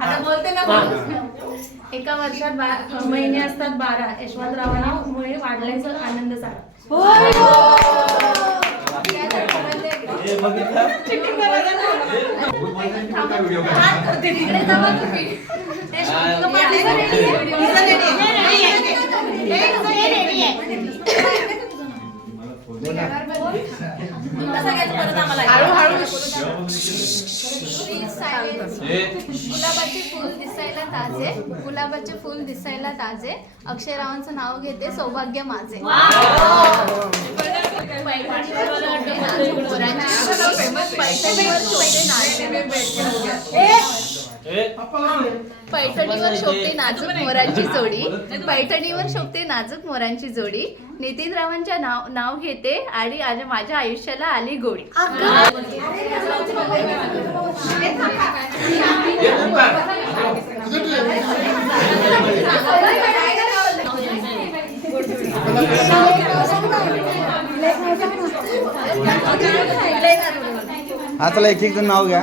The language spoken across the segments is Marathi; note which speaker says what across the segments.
Speaker 1: आता बोलते ना एका वर्षात बा- महिने असतात बारा. यशवंतरावांमुळे वाढल्याचं आनंद सारा तिकडे जावा तुम्ही. ते
Speaker 2: गुलाबाचे फुल दिसायला ताजे. गुलाबाचे फुल दिसायला ताजे. अक्षयरावांचं नाव घेते सौभाग्य माझे. पैठणीवर शोभते नाजूक मोरांची जोडी. पैठणीवर शोभते नाजूक मोरांची जोडी. नितीन रावांच्या नाव नाव घेते आणि आज माझ्या आयुष्याला आली गोडी.
Speaker 3: हा चला एक एक जण नाव घ्या.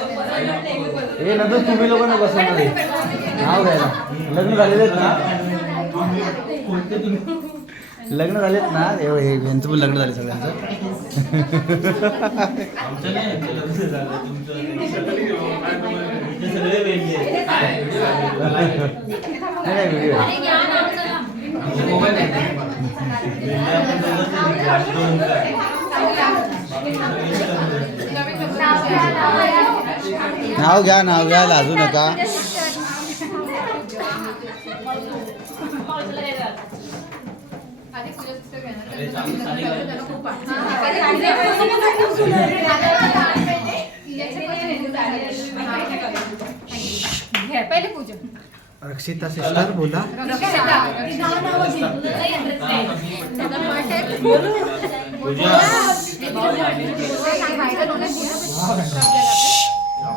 Speaker 3: हे नंतर तुम्ही लोक ना बसवणार आहे. नाव घ्यायला. लग्न झालेले आहेत ना? लग्न झालेत ना? यांचं पण लग्न झाले सगळ्यांचं. नाव घ्या नाव घ्या लाजू नका.
Speaker 1: पहिले पूजा.
Speaker 3: रक्षिता सिस्टर बोला.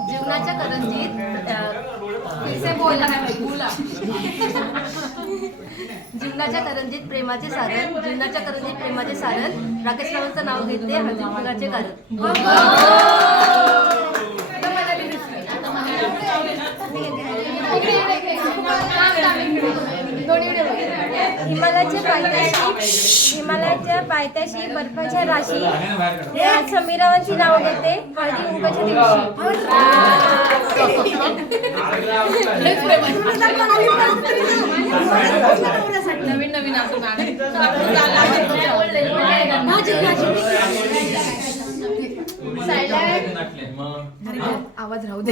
Speaker 2: जीवनाच्या करंजीत जीवनाच्या करंजीत प्रेमाचे सारण जीवनाच्या करंजीत प्रेमाचे सारण राकेश रावांचं नाव घेते फुलाचे कारण.
Speaker 4: हिमालयाच्या पायथ्याशी हिमालयाच्या पायथ्याशी बर्फाच्या राशी. या समीरावांची नाव घेते. हळदी कुंकाच्या दिवशी.
Speaker 1: नवीन नवीन आवाज राहू दे.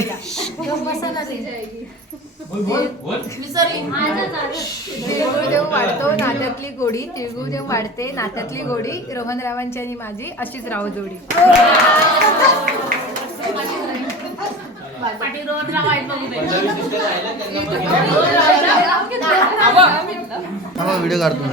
Speaker 2: तिळगुळ देव वाढतो नात्यातली गोडी तिळगुळ देव वाढते नात्यातली गोडी रोहनरावांची आणि माझी अशीच राहो जोडी
Speaker 3: व्हिडिओ काढतो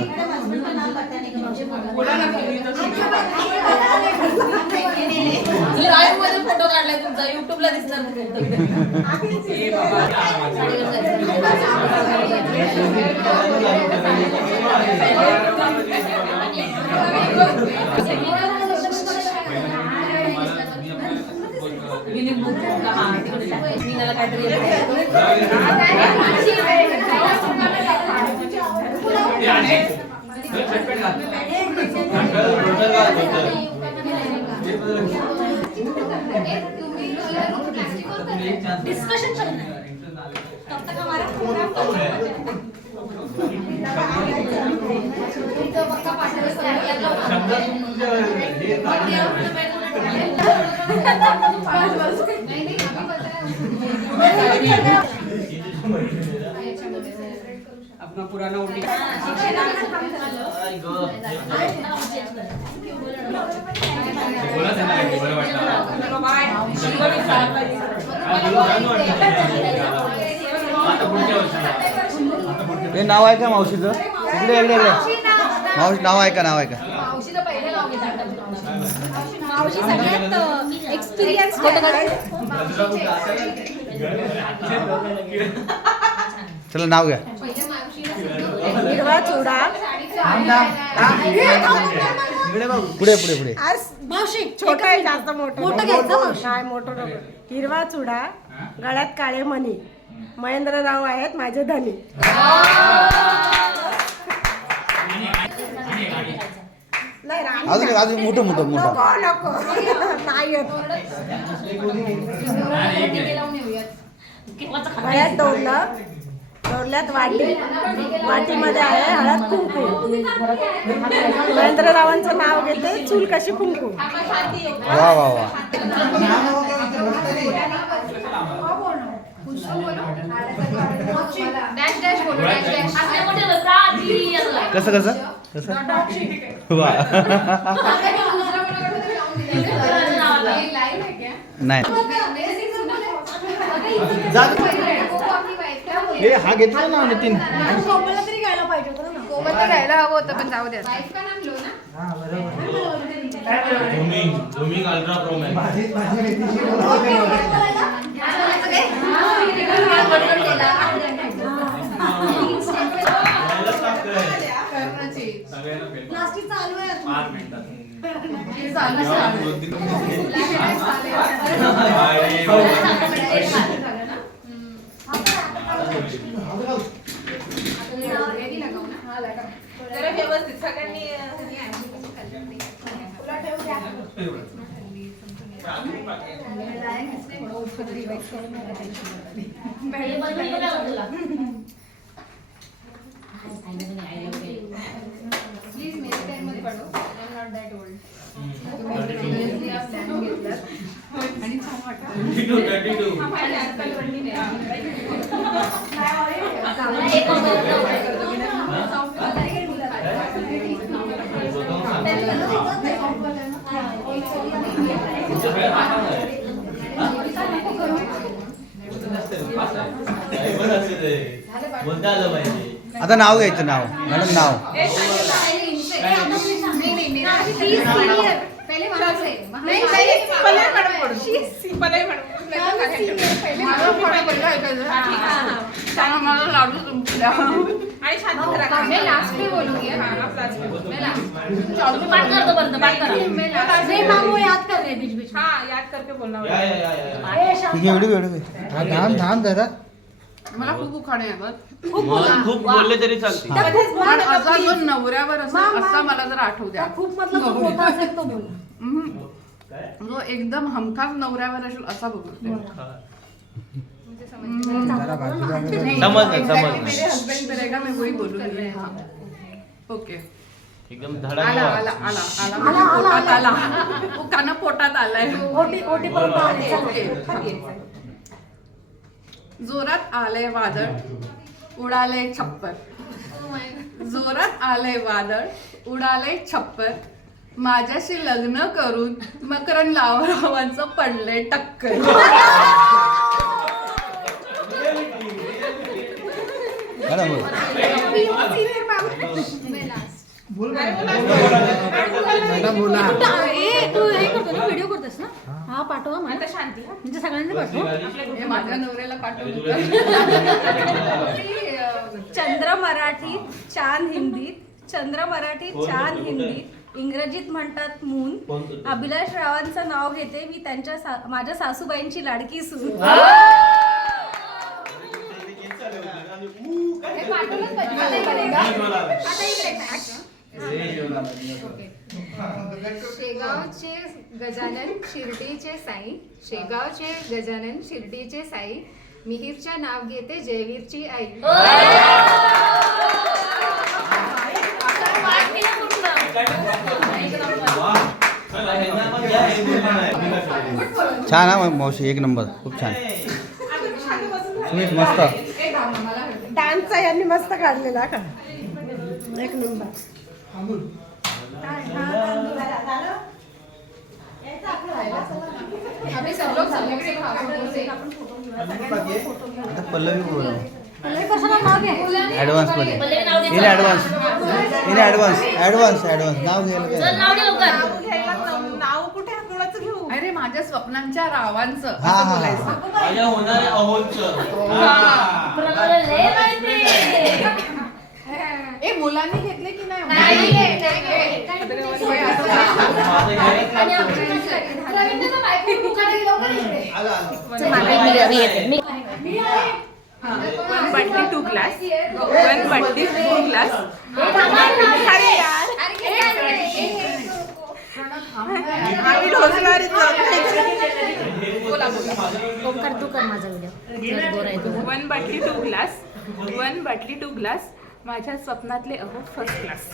Speaker 1: కాదు डिस्कशन चल रहा है। तब तक हमारा प्रोग्राम खत्म हो जाएगा। नहीं नहीं अभी बता
Speaker 5: अपना पुराना ओटी
Speaker 3: हे नाव आहे का मावशीचं? इकडे इकडे इकडे. मावशी नाव आहे का नाव आहे का?
Speaker 4: मावशी सगळ्यात एक्सपिरियन्स
Speaker 3: चला नाव घ्या.
Speaker 4: हिरवा चुडा.
Speaker 3: पुढे पुढे पुढे.
Speaker 4: मावशी छोटा आहे जास्त मोठं मोठं घ्यायचं काय मोठं नको. हिरवा चुडा गळ्यात काळे मणी. महेंद्रराव आहेत माझे धनी.
Speaker 3: अजून अजून मोठं मोठं मोठं.
Speaker 4: नको नाही येत. गळ्यात डोरलं डोरल्यात वाटी. वाटीमध्ये आहे हळद कुंकू. महेंद्ररावांचं नाव घेते चूल कशी कुंकू
Speaker 3: वा वा वा.
Speaker 2: डॅश डॅश बोलो डॅश डॅश
Speaker 3: कसं कसं? कसं? वा. नाही. हे हा घेतला ना नितीन.
Speaker 2: कोमलला घ्यायला हवं होतं पण जाऊ द्या. I am not that old आणि छान वाटतं
Speaker 3: आता. नाव घ्यायचं नाव मॅडम नाव
Speaker 2: नहीं नहीं मेरा प्लीज सीनियर पहले मला से नहीं पहले पहले मैडम पढ़ो पहले मैडम मला फोटो पहिला ऐकायचं मला लाडू मैं लास्ट में बोलूंगी मैं लास्ट चालू पाठ कर दो बंद पाठ करा मैं लास्ट में
Speaker 1: याद कर रहे बीच बीच
Speaker 5: हाँ याद करके बोलना होगा
Speaker 3: ठीक आहे व्हिडिओ व्हिडिओ थांब थांब जरा
Speaker 6: मला खूप उखाणे येतात
Speaker 7: खूप बोलले तरी चालते
Speaker 6: पण असा जो नवऱ्यावर असेल असा मला जर आठवू द्या.
Speaker 1: खूप मतलब जो मोठा असेल तो बोल.
Speaker 6: हम्म. जो एकदम हमखास नवऱ्यावर असेल असा बघू
Speaker 7: समजलं, समजलं.
Speaker 6: हस्बैंड करेगा मैं वही बोलूंगी हाँ ओके
Speaker 7: एकदम
Speaker 6: आला आला आला आला पोटात आला पोटात आलाय
Speaker 1: ओटी ओटी पर्यंत आले.
Speaker 6: ओके जोरात आलंय वादळ उडालंय छप्पर जोरात आलंय वादळ उडालंय छप्पर माझ्याशी लग्न करून मकरन लावरावांचं पडलंय टक्कर
Speaker 3: मॅडम
Speaker 1: तू हे करतो ना व्हिडिओ करतोस ना हा पाठवा मला म्हणजे सगळ्यांना पाठव
Speaker 6: हे माझ्या नवऱ्याला पाठवलं
Speaker 4: चंद्र मराठीत चांद हिंदीत चंद्र मराठीत चांद हिंदीत इंग्रजीत म्हणतात मून. अभिलाष रावांचं नाव घेते मी त्यांच्या माझ्या सासूबाईंची लाडकी सून.
Speaker 2: शेगावचे गजानन शिर्डीचे साई शेगावचे गजानन शिर्डीचे साई मिहीरच्या नाव घेते जयवीरची आई.
Speaker 3: छान हा मावशी एक नंबर खूप छान.
Speaker 8: मस्त.
Speaker 9: डान्सचा यांनी मस्त काढलेला. का एक नंबर.
Speaker 8: पल्लवी
Speaker 10: घे?
Speaker 8: ऍडव्हान्समध्ये. In advance in advance advance advance नाव घ्यायला काय
Speaker 9: नाव कुठे कुणाचं घेऊ
Speaker 6: अरे माझ्या स्वप्नांच्या रावांचं
Speaker 8: हा, हा,
Speaker 6: असं
Speaker 8: हा.
Speaker 6: बोलायचं.
Speaker 7: माझ्या होणाऱ्या अहोंचं.
Speaker 6: ए मुलांनी घेतले की नाही?
Speaker 5: One two glass. One two glass.
Speaker 9: आम्ही ढोसणारी
Speaker 5: वन बाटली टू ग्लास वन बाटली टू ग्लास माझ्या स्वप्नातले अहो फर्स्ट क्लास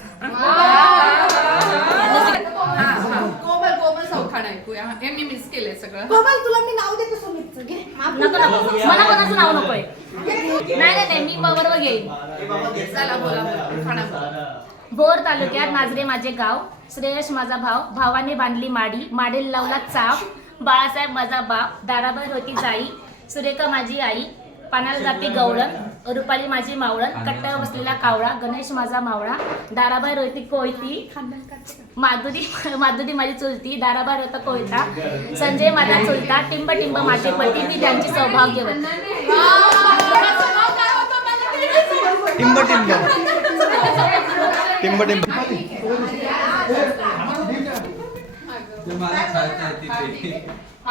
Speaker 6: कोमल कोमल चौखाण ऐकूया हे मी मिस केलंय सगळं
Speaker 9: कोमल तुला मी नाव देते सुमितचं. घे.
Speaker 1: नको नको मला कोणाचं नाव नकोय. नाही नाही नाही मी बरोबर घेईन.
Speaker 6: चला बोला खाना.
Speaker 1: भोर तालुक्यात नाझरे माझे गाव श्रेयश माझा भाव भावाने बांधली माडी माडील लावला चाप बाळासाहेब माझा बाप दाराबाई होती जाई सुरेखा माझी आई पानाला जाते गवळण रुपाली माझी मावळण कट्ट्यावर बसलेला कावळा गणेश माझा मावळा दाराबाई रोती कोयती माधुरी माधुरी माझी चुलती दाराबाई होता कोयता संजय माझा चुलता टिंब टिंब माझे पती मी त्यांची सौभाग्यवती
Speaker 8: टिंब टिंब. टिंब टिंब.
Speaker 6: हा.